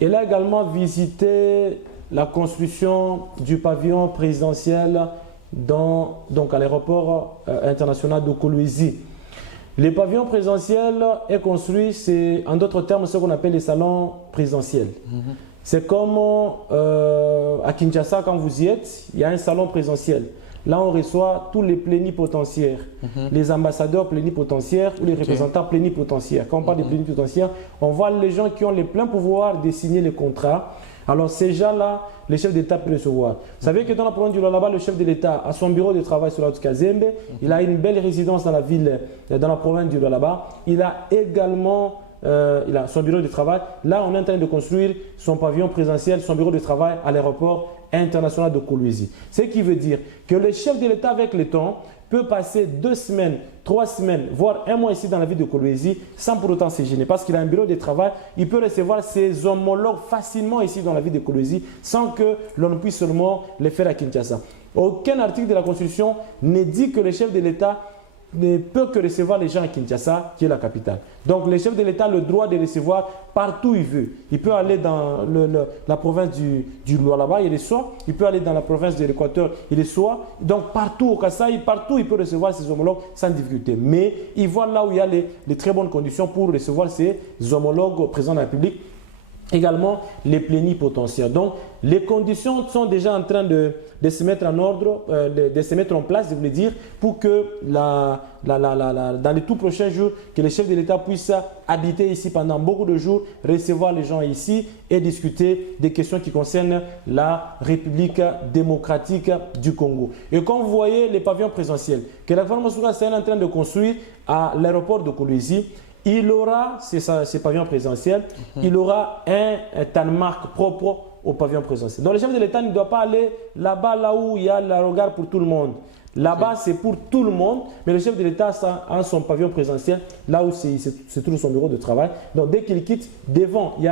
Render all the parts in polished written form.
Il a également visité la construction du pavillon présidentiel à l'aéroport international de Kolwezi. Le pavillon présidentiel est construit, c'est en d'autres termes ce qu'on appelle les salons présidentiels. C'est comme à Kinshasa, quand vous y êtes, il y a un salon présidentiel. Là, on reçoit tous les plénipotentiaires, les ambassadeurs plénipotentiaires ou les représentants plénipotentiaires. Quand on parle de plénipotentiaires, on voit les gens qui ont les pleins pouvoirs de signer les contrats. Alors, ces gens-là, les chefs d'État peuvent recevoir. Vous savez que dans la province du Lualaba, le chef de l'État a son bureau de travail sur la Kazembe. Il a une belle résidence dans la ville, dans la province du Lualaba. Il a également il a son bureau de travail. Là, on est en train de construire son pavillon présidentiel, son bureau de travail à l'aéroport international de Kolwezi. Ce qui veut dire que le chef de l'État, avec le temps, peut passer 2 semaines, 3 semaines, voire 1 mois ici dans la ville de Kolwezi sans pour autant se gêner. Parce qu'il a un bureau de travail, il peut recevoir ses homologues facilement ici dans la ville de Kolwezi sans que l'on puisse seulement les faire à Kinshasa. Aucun article de la Constitution ne dit que le chef de l'État ne peut que recevoir les gens à Kinshasa, qui est la capitale. Donc, le chef de l'État a le droit de recevoir partout où il veut. Il peut aller dans la province du Lualaba, il reçoit. Il peut aller dans la province de l'Équateur, il reçoit. Donc, partout au Kasaï, partout, il peut recevoir ses homologues sans difficulté. Mais il voit là où il y a les très bonnes conditions pour recevoir ses homologues au président de la République. Également, les plénipotentiaires. Donc, les conditions sont déjà en train de se mettre en ordre, de se mettre en place, je voulais dire, pour que dans les tout prochains jours, que le chef de l'État puisse habiter ici pendant beaucoup de jours, recevoir les gens ici et discuter des questions qui concernent la République démocratique du Congo. Et quand vous voyez les pavillons présidentiels que la Fondation Moussouka est en train de construire à l'aéroport de Kolwezi, il aura, ces pavillons présidentiels, il aura un tanmark propre au pavillon présidentiel. Donc le chef de l'État ne doit pas aller là-bas, là où il y a le regard pour tout le monde. Là-bas, c'est pour tout le monde, mais le chef de l'État a son pavillon présidentiel, là où se trouve son bureau de travail. Donc dès qu'il quitte, devant, il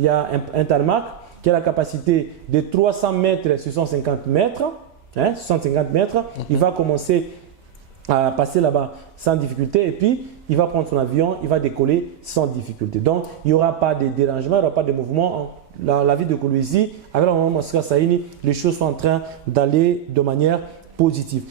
y a un tarmac qui a la capacité de 300 mètres sur 150 mètres. 150 mètres, il va commencer à passer là-bas sans difficulté et puis il va prendre son avion, il va décoller sans difficulté. Donc, il n'y aura pas de dérangement, il n'y aura pas de mouvement. La ville de Kolwezi, avec la Moussouka Saini, les choses sont en train d'aller de manière positive.